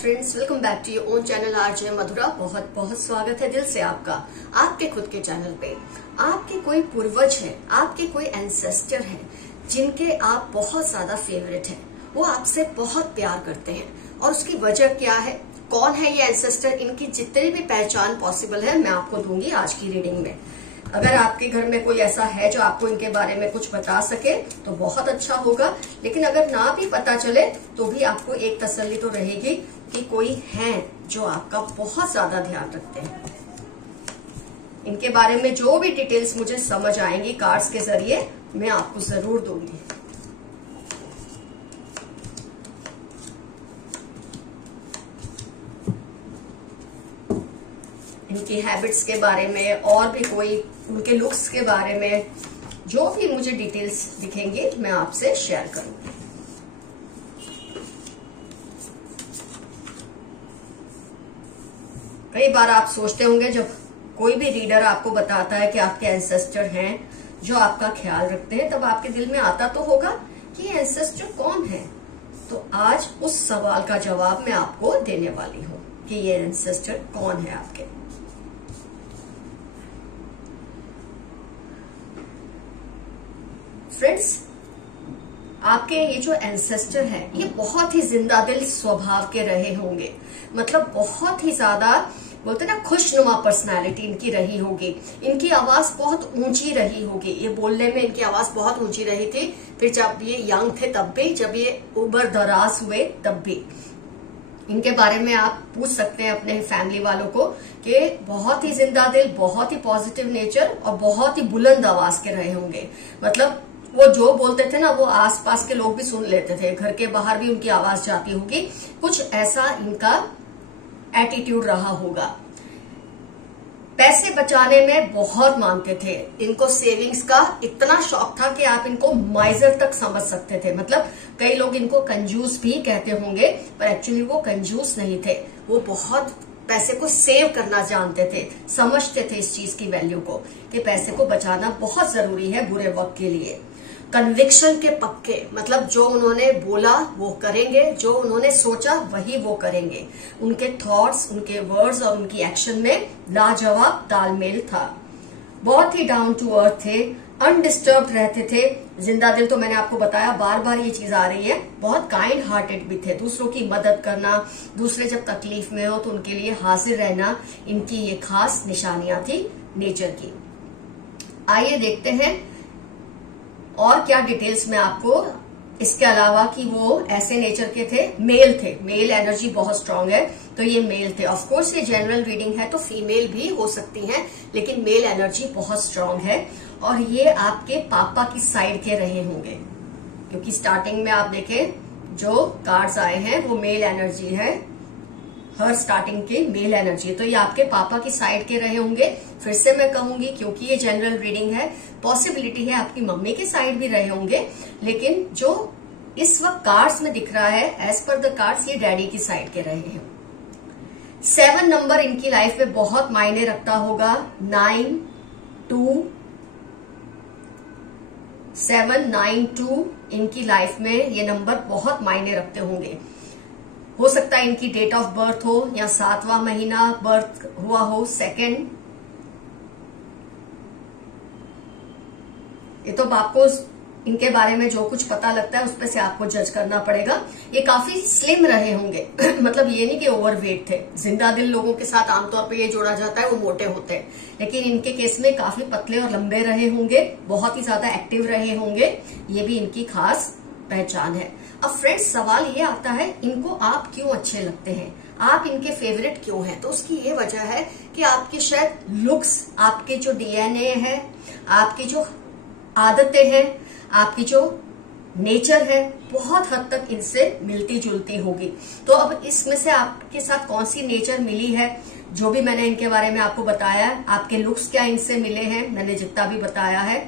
Friends, welcome back to your own channel RJ Madhura. बहुत बहुत स्वागत है दिल से आपका आपके खुद के चैनल पे। आपके कोई पूर्वज है, आपके कोई एंसेस्टर है जिनके आप बहुत ज्यादा फेवरेट हैं, वो आपसे बहुत प्यार करते हैं और उसकी वजह क्या है, कौन है ये एंसेस्टर, इनकी जितनी भी पहचान पॉसिबल है मैं आपको दूंगी आज की रीडिंग में। अगर आपके घर में कोई ऐसा है जो आपको इनके बारे में कुछ बता सके तो बहुत अच्छा होगा, लेकिन अगर ना भी पता चले तो भी आपको एक तसल्ली तो रहेगी कि कोई है जो आपका बहुत ज्यादा ध्यान रखते हैं। इनके बारे में जो भी डिटेल्स मुझे समझ आएंगी कार्ड्स के जरिए मैं आपको जरूर दूंगी। इनकी हैबिट्स के बारे में और भी कोई उनके लुक्स के बारे में जो भी मुझे डिटेल्स दिखेंगे मैं आपसे शेयर करूंगी। कई बार आप सोचते होंगे जब कोई भी रीडर आपको बताता है कि आपके एंसेस्टर हैं जो आपका ख्याल रखते हैं, तब आपके दिल में आता तो होगा कि ये एंसेस्टर कौन है। तो आज उस सवाल का जवाब मैं आपको देने वाली हूं कि ये एंसेस्टर कौन है आपके। फ्रेंड्स, आपके ये जो एंसेस्टर है ये बहुत ही जिंदा दिल स्वभाव के रहे होंगे, मतलब बहुत ही ज्यादा बोलते ना खुशनुमा पर्सनालिटी इनकी रही होगी। इनकी आवाज बहुत ऊंची रही होगी, ये बोलने में इनकी आवाज बहुत ऊंची रही थी। फिर जब ये यंग थे तब भी, जब ये उबर दराज हुए तब भी। इनके बारे में आप पूछ सकते हैं अपने फैमिली वालों को कि बहुत ही जिंदा दिल, बहुत ही पॉजिटिव नेचर और बहुत ही बुलंद आवाज के रहे होंगे। मतलब वो जो बोलते थे ना वो आसपास के लोग भी सुन लेते थे, घर के बाहर भी उनकी आवाज जाती होगी। कुछ ऐसा इनका एटीट्यूड रहा होगा। पैसे बचाने में बहुत मानते थे, इनको सेविंग्स का इतना शौक था कि आप इनको माइजर तक समझ सकते थे। मतलब कई लोग इनको कंजूस भी कहते होंगे, पर एक्चुअली वो कंजूस नहीं थे, वो बहुत पैसे को सेव करना जानते थे, समझते थे इस चीज की वैल्यू को कि पैसे को बचाना बहुत जरूरी है बुरे वक्त के लिए। कन्विक्शन के पक्के, मतलब जो उन्होंने बोला वो करेंगे, जो उन्होंने सोचा वही वो करेंगे। उनके थॉट्स, उनके वर्ड्स और उनकी एक्शन में लाजवाब तालमेल था। बहुत ही डाउन टू अर्थ थे, अनडिस्टर्ब्ड रहते थे। जिंदा दिल तो मैंने आपको बताया, बार बार ये चीज आ रही है। बहुत काइंड हार्टेड भी थे, दूसरों की मदद करना, दूसरे जब तकलीफ में हो तो उनके लिए हाजिर रहना इनकी ये खास निशानियां थी नेचर की। आइए देखते हैं और क्या डिटेल्स में आपको, इसके अलावा कि वो ऐसे नेचर के थे, मेल थे, मेल एनर्जी बहुत स्ट्रांग है तो ये मेल थे। ऑफ कोर्स ये जनरल रीडिंग है तो फीमेल भी हो सकती हैं, लेकिन मेल एनर्जी बहुत स्ट्रांग है। और ये आपके पापा की साइड के रहे होंगे, क्योंकि स्टार्टिंग में आप देखें जो कार्ड्स आए हैं वो मेल एनर्जी है, हर स्टार्टिंग की मेल एनर्जी, तो ये आपके पापा की साइड के रहे होंगे। फिर से मैं कहूंगी क्योंकि ये जनरल रीडिंग है, पॉसिबिलिटी है आपकी मम्मी के साइड भी रहे होंगे, लेकिन जो इस वक्त कार्ड्स में दिख रहा है एज पर द कार्ड्स ये डैडी की साइड के रहे हैं। 7 नंबर इनकी लाइफ में बहुत मायने रखता होगा। 9 2 7 9 2 इनकी लाइफ में ये नंबर बहुत मायने रखते होंगे। हो सकता है इनकी डेट ऑफ बर्थ हो या 7वां महीना बर्थ हुआ हो, सेकंड। ये तो आपको इनके बारे में जो कुछ पता लगता है उसपे से आपको जज करना पड़ेगा। ये काफी स्लिम रहे होंगे मतलब ये नहीं कि ओवरवेट थे। जिंदा दिल लोगों के साथ आमतौर पे ये जोड़ा जाता है वो मोटे होते हैं, लेकिन इनके केस में काफी पतले और लंबे रहे होंगे, बहुत ही ज्यादा एक्टिव रहे होंगे, ये भी इनकी खास पहचान है। अब फ्रेंड्स, सवाल ये आता है इनको आप क्यों अच्छे लगते हैं, आप इनके फेवरेट क्यों हैं? तो उसकी ये वजह है कि आपकी शायद लुक्स, आपके जो डीएनए है, आपकी जो आदतें हैं, आपकी जो नेचर है बहुत हद तक इनसे मिलती जुलती होगी। तो अब इसमें से आपके साथ कौन सी नेचर मिली है, जो भी मैंने इनके बारे में आपको बताया है, आपके लुक्स क्या इनसे मिले हैं मैंने जितना भी बताया है,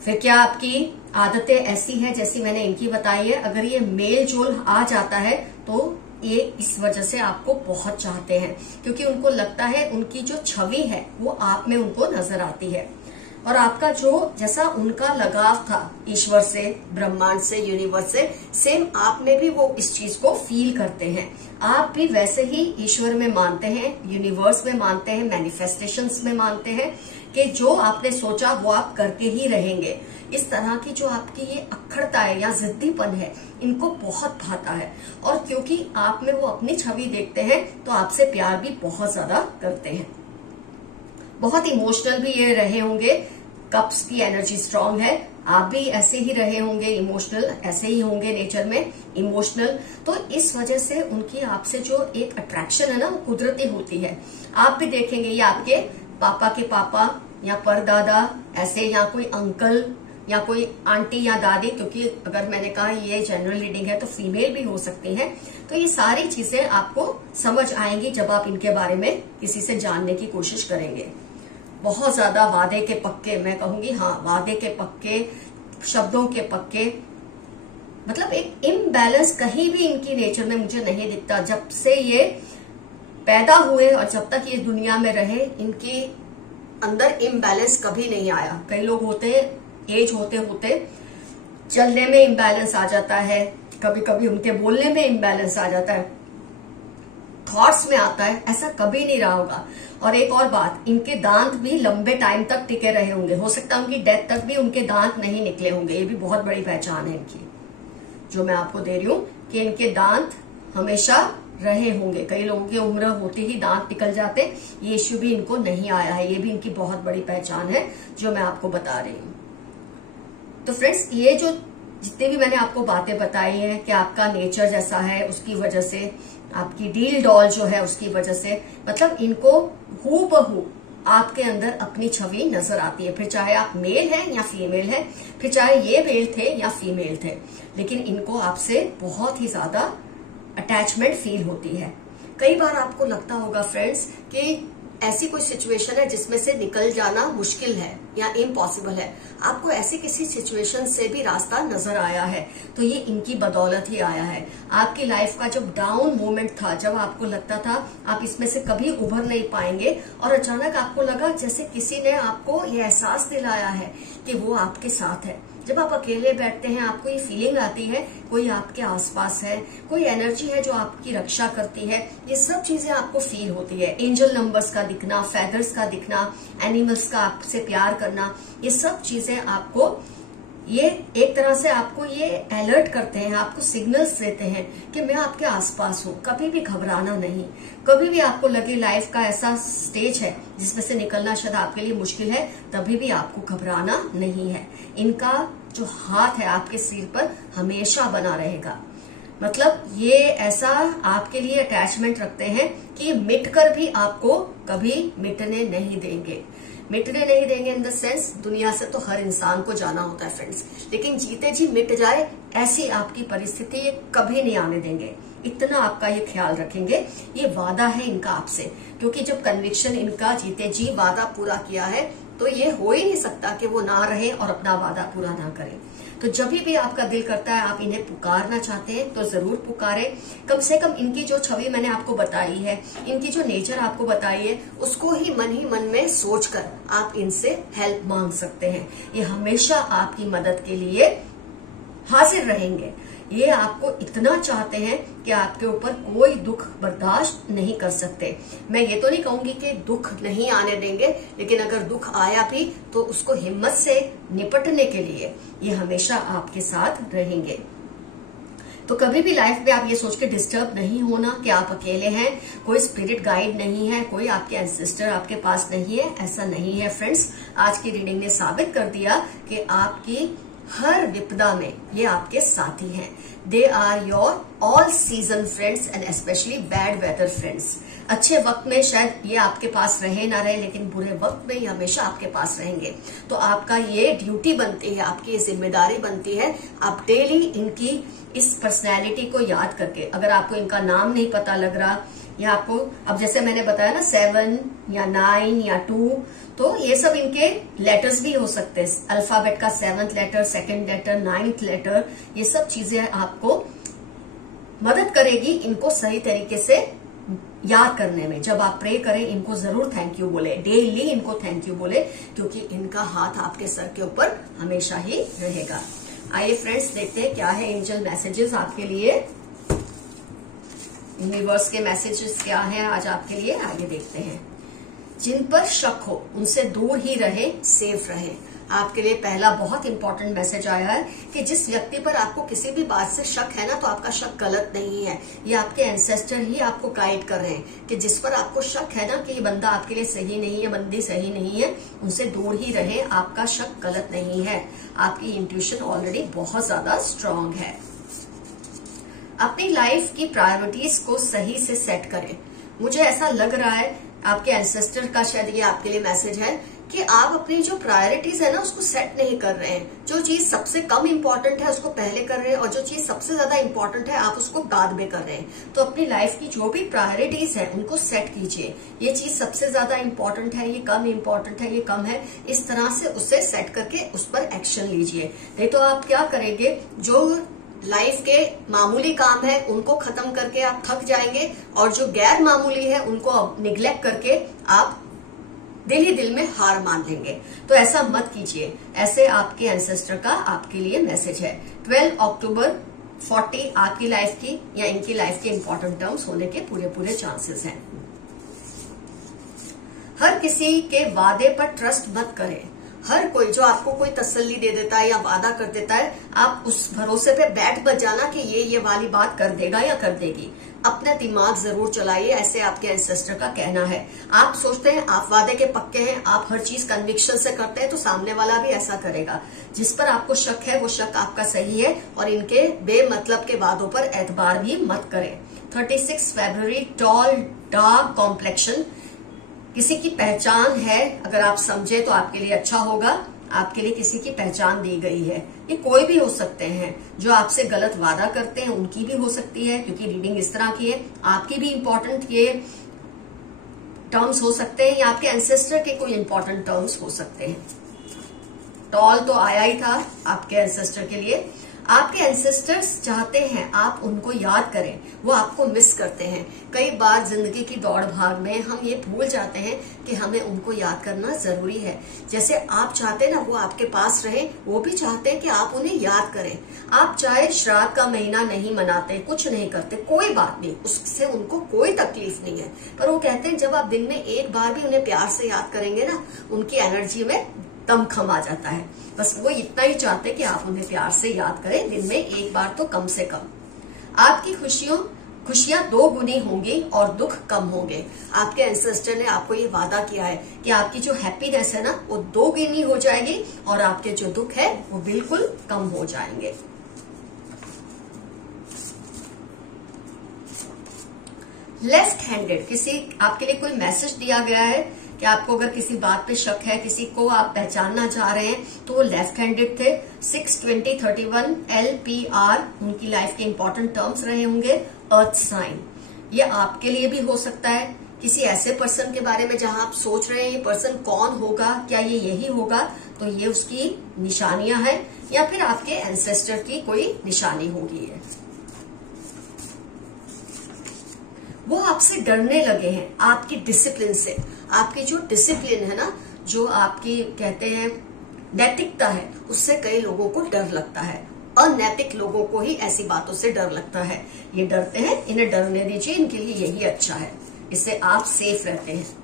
फिर क्या आपकी आदतें ऐसी हैं जैसी मैंने इनकी बताई है। अगर ये मेल जोल आ जाता है तो ये इस वजह से आपको बहुत चाहते हैं, क्योंकि उनको लगता है उनकी जो छवि है वो आप में उनको नजर आती है। और आपका जो जैसा उनका लगाव था ईश्वर से, ब्रह्मांड से, यूनिवर्स से, सेम आप में भी वो इस चीज को फील करते हैं। आप भी वैसे ही ईश्वर में मानते हैं, यूनिवर्स में मानते हैं, मैनिफेस्टेशंस में मानते हैं कि जो आपने सोचा वो आप करके ही रहेंगे। इस तरह की जो आपकी ये अक्खड़ता है या जिद्दीपन है, इनको बहुत भाता है। और क्योंकि आप में वो अपनी छवि देखते हैं तो आपसे प्यार भी बहुत ज्यादा करते हैं। बहुत इमोशनल भी ये रहे होंगे, कप्स की एनर्जी स्ट्रांग है, आप भी ऐसे ही रहे होंगे इमोशनल, ऐसे ही होंगे नेचर में इमोशनल। तो इस वजह से उनकी आपसे जो एक अट्रैक्शन है ना, वो कुदरती होती है। आप भी देखेंगे ये आपके पापा के पापा या परदादा ऐसे, या कोई अंकल या कोई आंटी या दादी, क्योंकि अगर मैंने कहा ये जनरल रीडिंग है तो फीमेल भी हो सकती हैं। तो ये सारी चीजें आपको समझ आएंगी जब आप इनके बारे में किसी से जानने की कोशिश करेंगे। बहुत ज्यादा वादे के पक्के, मैं कहूंगी हाँ वादे के पक्के, शब्दों के पक्के, मतलब एक इम्बैलेंस कहीं भी इनकी नेचर में मुझे नहीं दिखता। जब से ये पैदा हुए और जब तक ये दुनिया में रहे, इनके अंदर इम्बैलेंस कभी नहीं आया। कई लोग होते हैं एज होते होते चलने में इम्बैलेंस आ जाता है, कभी कभी उनके बोलने में इम्बैलेंस आ जाता है, थॉट्स में आता है, ऐसा कभी नहीं रहा होगा। और एक और बात, इनके दांत भी लंबे टाइम तक टिके रहे होंगे, हो सकता है उनकी डेथ तक भी उनके दांत नहीं निकले होंगे। ये भी बहुत बड़ी पहचान है इनकी जो मैं आपको दे रही हूँ कि इनके दांत हमेशा रहे होंगे। कई लोगों की उम्र होती ही दांत निकल जाते, ये इश्यू भी इनको नहीं आया है। ये भी इनकी बहुत बड़ी पहचान है जो मैं आपको बता रही हूँ। तो फ्रेंड्स, ये जो जितने भी मैंने आपको बातें बताई हैं कि आपका नेचर जैसा है उसकी वजह से, आपकी डील डॉल जो है उसकी वजह से, मतलब इनको हूबहू आपके अंदर अपनी छवि नजर आती है। फिर चाहे आप मेल हैं या फीमेल हैं, फिर चाहे ये मेल थे या फीमेल थे, लेकिन इनको आपसे बहुत ही ज्यादा अटैचमेंट फील होती है। कई बार आपको लगता होगा फ्रेंड्स कि ऐसी कोई सिचुएशन है जिसमें से निकल जाना मुश्किल है या इम्पॉसिबल है, आपको ऐसी किसी सिचुएशन से भी रास्ता नजर आया है, तो ये इनकी बदौलत ही आया है। आपकी लाइफ का जब डाउन मोमेंट था, जब आपको लगता था आप इसमें से कभी उभर नहीं पाएंगे, और अचानक आपको लगा जैसे किसी ने आपको ये एहसास दिलाया है कि वो आपके साथ है। जब आप अकेले बैठते हैं आपको ये फीलिंग आती है कोई आपके आसपास है, कोई एनर्जी है जो आपकी रक्षा करती है। ये सब चीजें आपको फील होती है। एंजल नंबर्स का दिखना, फेदर्स का दिखना, एनिमल्स का आपसे प्यार करना, ये सब चीजें आपको ये एक तरह से आपको ये अलर्ट करते हैं, आपको सिग्नल्स देते हैं कि मैं आपके आसपास हूँ, कभी भी घबराना नहीं। कभी भी आपको लगे लाइफ का ऐसा स्टेज है जिसमें से निकलना शायद आपके लिए मुश्किल है, तभी भी आपको घबराना नहीं है। इनका जो हाथ है आपके सिर पर हमेशा बना रहेगा। मतलब ये ऐसा आपके लिए अटैचमेंट रखते हैं कि मिटकर भी आपको कभी मिटने नहीं देंगे। मिटने नहीं देंगे इन द सेंस, दुनिया से तो हर इंसान को जाना होता है फ्रेंड्स, लेकिन जीते जी मिट जाए ऐसी आपकी परिस्थिति ये कभी नहीं आने देंगे। इतना आपका ये ख्याल रखेंगे। ये वादा है इनका आपसे, क्योंकि जब कन्विक्शन इनका जीते जी वादा पूरा किया है तो ये हो ही नहीं सकता कि वो ना रहे और अपना वादा पूरा ना करें। तो जब भी आपका दिल करता है आप इन्हें पुकारना चाहते हैं तो जरूर पुकारें। कम से कम इनकी जो छवि मैंने आपको बताई है, इनकी जो नेचर आपको बताई है, उसको ही मन में सोचकर आप इनसे हेल्प मांग सकते हैं। ये हमेशा आपकी मदद के लिए हाजिर रहेंगे। ये आपको इतना चाहते हैं कि आपके ऊपर कोई दुख बर्दाश्त नहीं कर सकते। मैं ये तो नहीं कहूंगी कि दुख नहीं आने देंगे, लेकिन अगर दुख आया भी तो उसको हिम्मत से निपटने के लिए ये हमेशा आपके साथ रहेंगे। तो कभी भी लाइफ में आप ये सोच के डिस्टर्ब नहीं होना कि आप अकेले हैं, कोई स्पिरिट गाइड नहीं है, कोई आपके एंसेस्टर आपके पास नहीं है, ऐसा नहीं है फ्रेंड्स। आज की रीडिंग ने साबित कर दिया कि आपकी हर विपदा में ये आपके साथी हैं। They are your all season friends and specially bad weather friends. अच्छे वक्त में शायद ये आपके पास रहे ना रहे, लेकिन बुरे वक्त में ये हमेशा आपके पास रहेंगे। तो आपका ये ड्यूटी बनती है, आपकी ये जिम्मेदारी बनती है, आप डेली इनकी इस पर्सनैलिटी को याद करके, अगर आपको इनका नाम नहीं पता लग रहा या आपको, अब जैसे मैंने बताया ना 7 या 9 या 2, तो ये सब इनके लेटर्स भी हो सकते हैं। अल्फाबेट का 7th letter, 2nd letter, 9th letter, ये सब चीजें आपको मदद करेगी इनको सही तरीके से याद करने में। जब आप प्रे करें इनको जरूर थैंक यू बोले, डेली इनको थैंक यू बोले, क्योंकि इनका हाथ आपके सर के ऊपर हमेशा ही रहेगा। आइए फ्रेंड्स, देखते हैं क्या है एंजल मैसेजेस आपके लिए, यूनिवर्स के मैसेजेस क्या हैं आज आपके लिए, आगे देखते हैं। जिन पर शक हो उनसे दूर ही रहे, सेफ रहे। आपके लिए पहला बहुत इंपॉर्टेंट मैसेज आया है कि जिस व्यक्ति पर आपको किसी भी बात से शक है ना, तो आपका शक गलत नहीं है। ये आपके एंसेस्टर ही आपको गाइड कर रहे हैं कि जिस पर आपको शक है ना कि ये बंदा आपके लिए सही नहीं है, बंदी सही नहीं है, उनसे दूर ही रहे। आपका शक गलत नहीं है, आपकी इंट्यूशन ऑलरेडी बहुत ज्यादा स्ट्रांग है। अपनी लाइफ की प्रायोरिटीज को सही से सेट करें। मुझे ऐसा लग रहा है आपके एंसेस्टर का शायद ये आपके लिए मैसेज है कि आप अपनी जो प्रायोरिटीज है ना उसको सेट नहीं कर रहे हैं। जो चीज सबसे कम इम्पोर्टेंट है उसको पहले कर रहे हैं, और जो चीज सबसे ज्यादा इम्पोर्टेंट है आप उसको बाद में कर रहे हैं। तो अपनी लाइफ की जो भी प्रायोरिटीज है उनको सेट कीजिए। ये चीज सबसे ज्यादा इम्पोर्टेंट है, ये कम इम्पोर्टेंट है, ये कम है, इस तरह से उसे सेट करके उस पर एक्शन लीजिए। नहीं तो आप क्या करेंगे, जो लाइफ के मामूली काम है उनको खत्म करके आप थक जाएंगे, और जो गैर मामूली है उनको निग्लेक्ट करके आप दिल ही दिल में हार मान लेंगे। तो ऐसा मत कीजिए। ऐसे आपके एंसेस्टर का आपके लिए मैसेज है। 12 अक्टूबर 40 आपकी लाइफ की या इनकी लाइफ के इंपॉर्टेंट टर्म्स होने के पूरे चांसेस हैं। हर किसी के वादे पर ट्रस्ट मत करें। हर कोई जो आपको कोई तसल्ली दे देता है या वादा कर देता है, आप उस भरोसे पे बैठ मत जाना कि ये वाली बात कर देगा या कर देगी। अपना दिमाग जरूर चलाइए, ऐसे आपके एंसेस्टर का कहना है। आप सोचते हैं आप वादे के पक्के हैं, आप हर चीज कन्विक्शन से करते हैं, तो सामने वाला भी ऐसा करेगा। जिस पर आपको शक है वो शक आपका सही है, और इनके बेमतलब के वादों पर एतबार भी मत करें। 36 फरवरी, टॉल, डार्क कॉम्प्लेक्शन, किसी की पहचान है, अगर आप समझे तो आपके लिए अच्छा होगा। आपके लिए किसी की पहचान दी गई है, ये कोई भी हो सकते हैं। जो आपसे गलत वादा करते हैं उनकी भी हो सकती है, क्योंकि रीडिंग इस तरह की है। आपकी भी इंपॉर्टेंट ये टर्म्स हो सकते हैं, या आपके एंसेस्टर के कोई इंपॉर्टेंट टर्म्स हो सकते हैं। टॉल तो आया ही था आपके एंसेस्टर के लिए। आपके एंसेस्टर्स चाहते हैं आप उनको याद करें, वो आपको मिस करते हैं। कई बार जिंदगी की दौड़ भाग में हम ये भूल जाते हैं कि हमें उनको याद करना जरूरी है। जैसे आप चाहते हैं ना वो आपके पास रहे, वो भी चाहते हैं कि आप उन्हें याद करें। आप चाहे श्राद्ध का महीना नहीं मनाते, कुछ नहीं करते, कोई बात नहीं, उससे उनको कोई तकलीफ नहीं है। पर वो कहते हैं जब आप दिन में एक बार भी उन्हें प्यार से याद करेंगे ना, उनकी एनर्जी में दमखम आ जाता है। बस वो इतना ही चाहते कि आप उन्हें प्यार से याद करें, दिन में एक बार तो कम से कम। आपकी खुशियां 2 गुनी होंगी और दुख कम होंगे। आपके एंसेस्टर ने आपको ये वादा किया है कि आपकी जो हैप्पीनेस है ना वो 2 गुनी हो जाएगी, और आपके जो दुख है वो बिल्कुल कम हो जाएंगे। लेफ्ट हैंडेड, किसी आपके लिए कोई मैसेज दिया गया है कि आपको अगर किसी बात पे शक है, किसी को आप पहचानना चाह रहे हैं, तो वो लेफ्ट हैंडेड थे। 6/20/31 LPR उनकी लाइफ के इंपॉर्टेंट टर्म्स रहे होंगे। अर्थ साइन, ये आपके लिए भी हो सकता है। किसी ऐसे पर्सन के बारे में जहां आप सोच रहे हैं ये पर्सन कौन होगा, क्या ये यही होगा, तो ये उसकी निशानियां हैं, या फिर आपके एंसेस्टर की कोई निशानी होगी। वो आपसे डरने लगे हैं, आपकी डिसिप्लिन से। आपकी जो डिसिप्लिन है ना, जो आपकी कहते हैं नैतिकता है, उससे कई लोगों को डर लगता है। अनैतिक लोगों को ही ऐसी बातों से डर लगता है। ये डरते हैं, इन्हें डरने दीजिए, इनके लिए यही अच्छा है, इससे आप सेफ रहते हैं।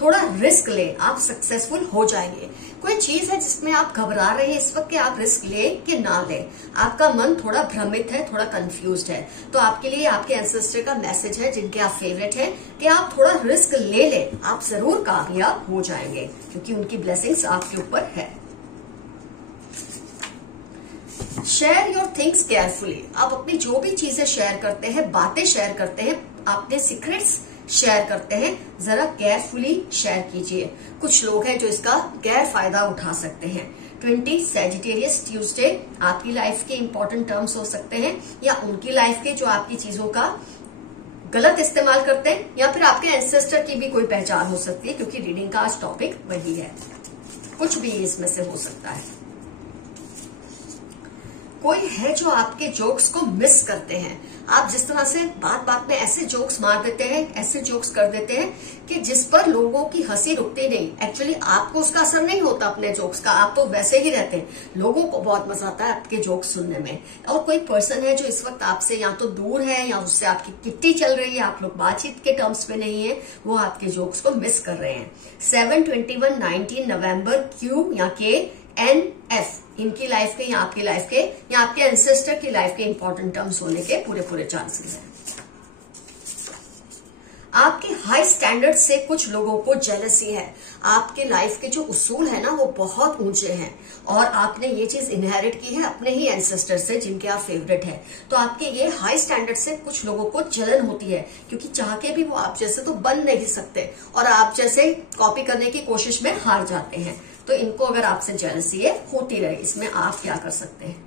थोड़ा रिस्क लें, आप सक्सेसफुल हो जाएंगे। कोई चीज है जिसमें आप घबरा रहे हैं इस वक्त कि आप रिस्क लें कि ना लें, आपका मन थोड़ा भ्रमित है, थोड़ा कंफ्यूज्ड है, तो आपके लिए आपके एंसेस्टर का मैसेज है, जिनके आप फेवरेट हैं, कि आप थोड़ा रिस्क ले लें, आप जरूर कामयाब हो जाएंगे, क्योंकि उनकी ब्लेसिंग्स आपके ऊपर है। शेयर योर थिंग्स केयरफुली, आप अपनी जो भी चीजें शेयर करते हैं, बातें शेयर करते हैं, अपने सीक्रेट्स शेयर करते हैं, जरा केयरफुली शेयर कीजिए। कुछ लोग हैं जो इसका गैर फायदा उठा सकते हैं। 20 सैजिटेरियस ट्यूसडे आपकी लाइफ के इंपॉर्टेंट टर्म्स हो सकते हैं, या उनकी लाइफ के जो आपकी चीजों का गलत इस्तेमाल करते हैं, या फिर आपके एंसेस्टर की भी कोई पहचान हो सकती है, क्योंकि रीडिंग का आज टॉपिक वही है। कुछ भी इसमें से हो सकता है। कोई है जो आपके जोक्स को मिस करते हैं। आप जिस तरह से बात बात में ऐसे जोक्स मार देते हैं, ऐसे जोक्स कर देते हैं कि जिस पर लोगों की हंसी रुकती नहीं। एक्चुअली आपको उसका असर नहीं होता अपने जोक्स का, आप तो वैसे ही रहते हैं। लोगों को बहुत मजा आता है आपके जोक्स सुनने में। और कोई पर्सन है जो इस वक्त आपसे या तो दूर है या उससे आपकी किट्टी चल रही है, आप लोग बातचीत के टर्म्स पे नहीं है, वो आपके जोक्स को मिस कर रहे हैं। 7/21, 19 नवंबर Q या KNF इनकी लाइफ के या आपकी लाइफ के या आपके एंसेस्टर की लाइफ के इंपॉर्टेंट टर्म्स होने के पूरे चांसेस हैं। आपके हाई स्टैंडर्ड से कुछ लोगों को जेलसी है। आपके लाइफ के जो उसूल है ना वो बहुत ऊंचे हैं और आपने ये चीज इनहेरिट की है अपने ही एंसेस्टर से जिनके आप फेवरेट हैं। तो आपके ये हाई स्टैंडर्ड से कुछ लोगों को जलन होती है क्योंकि चाह के भी वो आप जैसे तो बन नहीं सकते और आप जैसे कॉपी करने की कोशिश में हार जाते हैं। तो इनको अगर आपसे जेलसी है होती रहे, इसमें आप क्या कर सकते हैं?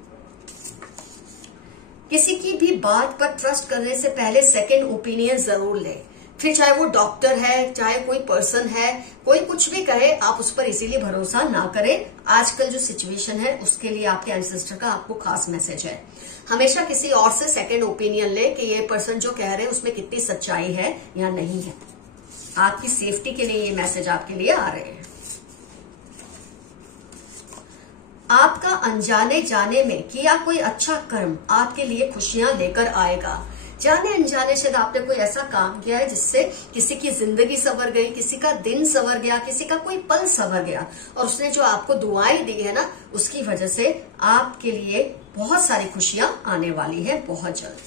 किसी की भी बात पर ट्रस्ट करने से पहले सेकंड ओपिनियन जरूर लें। फिर चाहे वो डॉक्टर है, चाहे कोई पर्सन है, कोई कुछ भी कहे, आप उस पर इसीलिए भरोसा ना करें। आजकल जो सिचुएशन है उसके लिए आपके एंसेस्टर का आपको खास मैसेज है। हमेशा किसी और से सेकंड ओपिनियन ले कि ये पर्सन जो कह रहे हैं उसमें कितनी सच्चाई है या नहीं है। आपकी सेफ्टी के लिए ये मैसेज आपके लिए आ रहे हैं। आपका अनजाने जाने में किया कोई अच्छा कर्म आपके लिए खुशियां लेकर आएगा। जाने अनजाने से आपने कोई ऐसा काम किया है जिससे किसी की जिंदगी संवर गई, किसी का दिन संवर गया, किसी का कोई पल संवर गया और उसने जो आपको दुआएं दी है ना उसकी वजह से आपके लिए बहुत सारी खुशियां आने वाली है बहुत जल्द।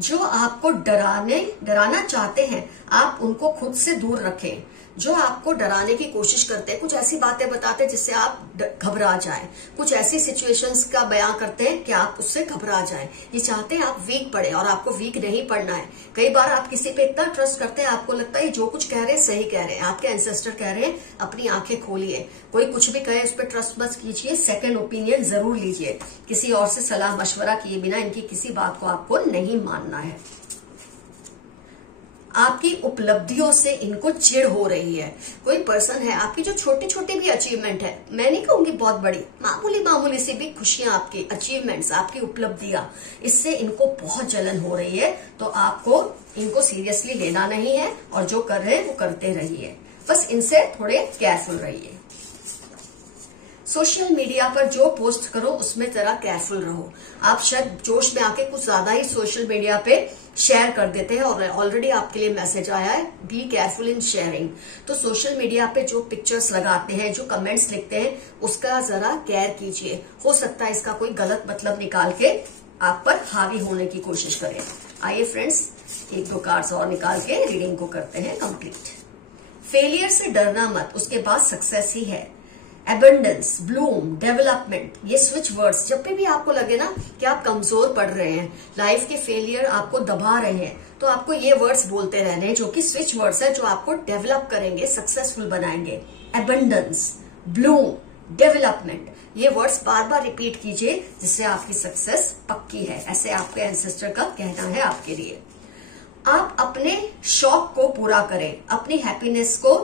जो आपको डराना चाहते हैं आप उनको खुद से दूर रखें। जो आपको डराने की कोशिश करते हैं, कुछ ऐसी बातें बताते हैं जिससे आप घबरा जाएं, कुछ ऐसी सिचुएशंस का बयां करते हैं कि आप उससे घबरा जाएं। ये चाहते हैं आप वीक पड़े और आपको वीक नहीं पड़ना है। कई बार आप किसी पे इतना ट्रस्ट करते हैं आपको लगता है जो कुछ कह रहे हैं सही कह रहे हैं, आपके एंसेस्टर कह रहे हैं, अपनी आंखें खोलिए। कोई कुछ भी कहे उस पर ट्रस्ट मत कीजिए, सेकंड ओपिनियन जरूर लीजिए। किसी और से सलाह मशवरा किए बिना इनकी किसी बात को आपको नहीं मानना है। आपकी उपलब्धियों से इनको चिढ़ हो रही है। कोई पर्सन है आपकी जो छोटी छोटी भी अचीवमेंट है, मैं नहीं कहूंगी बहुत बड़ी, मामूली सी भी खुशियां, आपकी अचीवमेंट्स, आपकी उपलब्धियां, इससे इनको बहुत जलन हो रही है। तो आपको इनको सीरियसली लेना नहीं है और जो कर रहे हैं वो करते रहिए, बस इनसे थोड़े केयरफुल रहिए। सोशल मीडिया पर जो पोस्ट करो उसमें जरा केयरफुल रहो। आप शायद जोश में आके कुछ ज्यादा ही सोशल मीडिया पे शेयर कर देते हैं और ऑलरेडी आपके लिए मैसेज आया है, बी केयरफुल इन शेयरिंग। तो सोशल मीडिया पे जो पिक्चर्स लगाते हैं, जो कमेंट्स लिखते हैं, उसका जरा केयर कीजिए। हो सकता है इसका कोई गलत मतलब निकाल के आप पर हावी होने की कोशिश करें। आइए फ्रेंड्स, एक दो कार्ड्स और निकाल के रीडिंग को करते हैं कंप्लीट। फेलियर से डरना मत, उसके बाद सक्सेस ही है। एबंडेंस, ब्लूम, डेवलपमेंट, ये स्विच वर्ड्स जब भी आपको लगे ना कि आप कमजोर पड़ रहे हैं, लाइफ के फेलियर आपको दबा रहे हैं, तो आपको ये वर्ड्स बोलते रहने हैं जो कि स्विच वर्ड्स है, जो आपको डेवलप करेंगे, सक्सेसफुल बनाएंगे। एबंडेंस, ब्लूम, डेवलपमेंट, ये वर्ड्स बार बार रिपीट कीजिए जिससे आपकी सक्सेस पक्की है। ऐसे आपके एंसेस्टर का कहना है आपके लिए। आप अपने शौक को पूरा करें, अपनी हैप्पीनेस को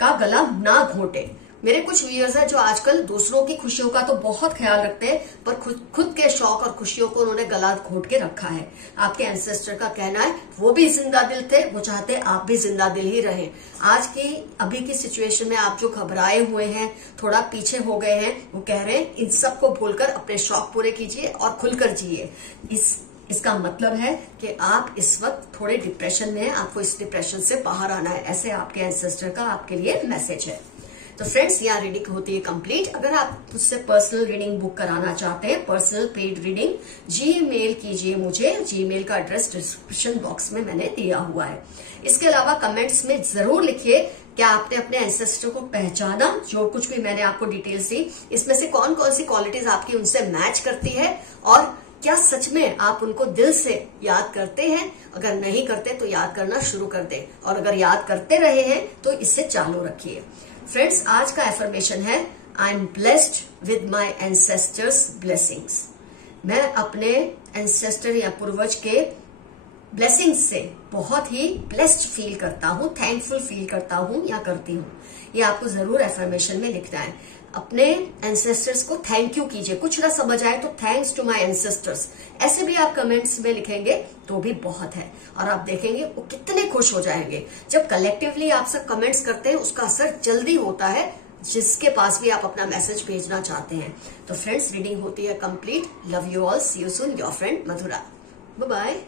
का गला ना घोटें। मेरे कुछ व्यूअर्स हैं जो आजकल दूसरों की खुशियों का तो बहुत ख्याल रखते हैं, पर खुद के शौक और खुशियों को उन्होंने गला घोट के रखा है। आपके एंसेस्टर का कहना है वो भी जिंदा दिल थे, वो चाहते आप भी जिंदा दिल ही रहें। आज की अभी की सिचुएशन में आप जो घबराए हुए हैं, थोड़ा पीछे हो गए हैं, वो कह रहे हैं इन सबको भूलकर अपने शौक पूरे कीजिए और खुलकर जिए। इसका मतलब है कि आप इस वक्त थोड़े डिप्रेशन में हैं, आपको इस डिप्रेशन से बाहर आना है। ऐसे आपके एंसेस्टर का आपके लिए मैसेज है। तो फ्रेंड्स, यहाँ रीडिंग होती है कंप्लीट। अगर आप मुझसे पर्सनल रीडिंग बुक कराना चाहते हैं, पर्सनल पेड रीडिंग, जीमेल कीजिए मुझे। जीमेल का एड्रेस डिस्क्रिप्शन बॉक्स में मैंने दिया हुआ है। इसके अलावा कमेंट्स में जरूर लिखिए क्या आपने अपने एंसेस्टर को पहचाना। जो कुछ भी मैंने आपको डिटेल्स दी, इसमें से कौन कौन सी क्वालिटीज आपकी उनसे मैच करती है और क्या सच में आप उनको दिल से याद करते हैं। अगर नहीं करते तो याद करना शुरू कर दें, और अगर याद करते रहे हैं तो इससे चालू रखिए। फ्रेंड्स, आज का एफर्मेशन है I am blessed with my ancestors blessings. मैं अपने एंसेस्टर या पूर्वज के ब्लेसिंग्स से बहुत ही ब्लेस्ड फील करता हूँ, थैंकफुल फील करता हूँ या करती हूँ। ये आपको जरूर एफर्मेशन में लिखना है। अपने एंसेस्टर्स को थैंक यू कीजिए। कुछ ना समझ आए तो थैंक्स टू माय एंसेस्टर्स ऐसे भी आप कमेंट्स में लिखेंगे तो भी बहुत है, और आप देखेंगे वो कितने खुश हो जाएंगे। जब कलेक्टिवली आप सब कमेंट्स करते हैं उसका असर जल्दी होता है, जिसके पास भी आप अपना मैसेज भेजना चाहते हैं। तो फ्रेंड्स, रीडिंग होती है complete. Love you all, see you soon, your friend Madhura. Bye bye.